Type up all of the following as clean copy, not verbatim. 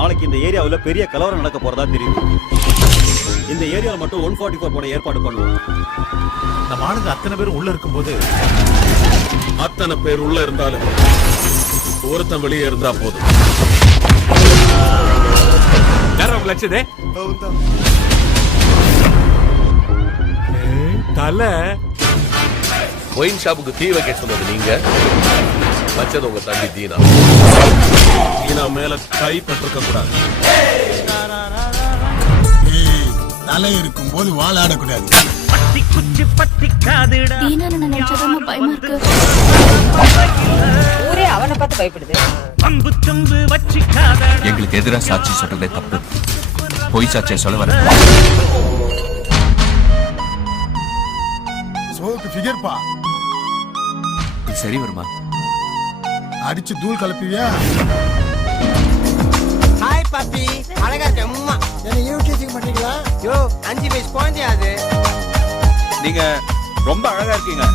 நாளைக்கு இந்த ஏரியாவில் பெரிய கலவரம் நடக்க போறதா தெரியுது. இந்த ஏரியாவில் மட்டும் 144 போட ஏற்பாடு பண்ணுவோம். நம்ம ஆளுங்க அத்தனை பேரும் உள்ள இருக்கும்போது அத்தனை பேர் உள்ள இருந்தாலும் ஒருத்தன் வெளியே இருந்தா போதும். லட்சதே தலை ஒயின் ஷாப்புக்கு தீ வைக்க சொன்னது நீங்க, வச்சது உங்க தம்பி தீனா. தீனா மேல கை பட்டிருக்க கூடாது. தலை இருக்கும் போது வாழாடக்கூடாது. ஊரே அவனை பார்த்து பயப்படுது. எங்களுக்கு எதிராக சாட்சி சொல்றதே தப்பு. பொய் சாட்சியை சொல்ல வர சோக்கு ஃபிகர்ப்பா. இது சரி வருமா? அடிச்சு தூள் கலப்பிவியா? ஹாய் பாப்பி, அழகா இருக்க. அம்மா என்ன யூடியூப் பண்றீங்களா? யோ 5 வயசு குழந்தை அது. நீங்க ரொம்ப அழகா இருக்கீங்க.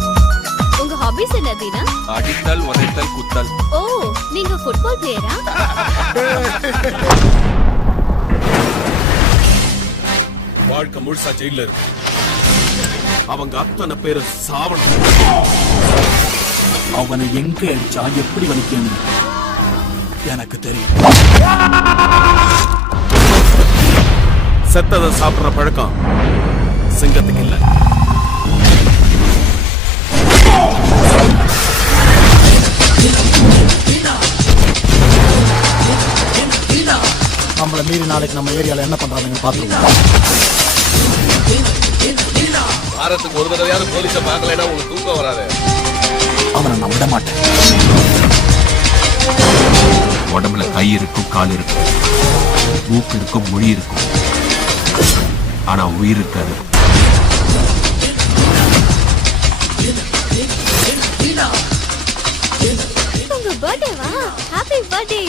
உங்க ஹாபிஸ் என்ன தீனா? அடித்தல், உதைத்தல், குத்தல். ஓ, நீங்க ஃபுட்பால் பிளேயரா? வாழ்க்கை முழுசா ஜெயில இருக்கு. அவங்க அத்தனை பேரு சாவணும். அவனை எங்க அடிச்சா எப்படி வலிக்கணும் எனக்கு தெரியும். செத்ததை சாப்பிடுற பழக்கம் சிங்கத்துக்கு இல்ல. நம்மள மீறி நாளைக்கு நம்ம ஏரியால என்ன பண்றாங்கன்னு பாத்துருவோம். வாரத்துக்கு ஒரு தடவையாவது போலீஸை பார்க்கலைன்னா உங்களுக்கு தூக்கம் வராது. அவனை நான் விட மாட்டேன். உடம்புல கை இருக்கும், கால் இருக்கும், மூக்கு இருக்கும், மொழி இருக்கும், ஆனா உயிர் இருக்காது. உங்க பர்த்டேவா? Happy birthday.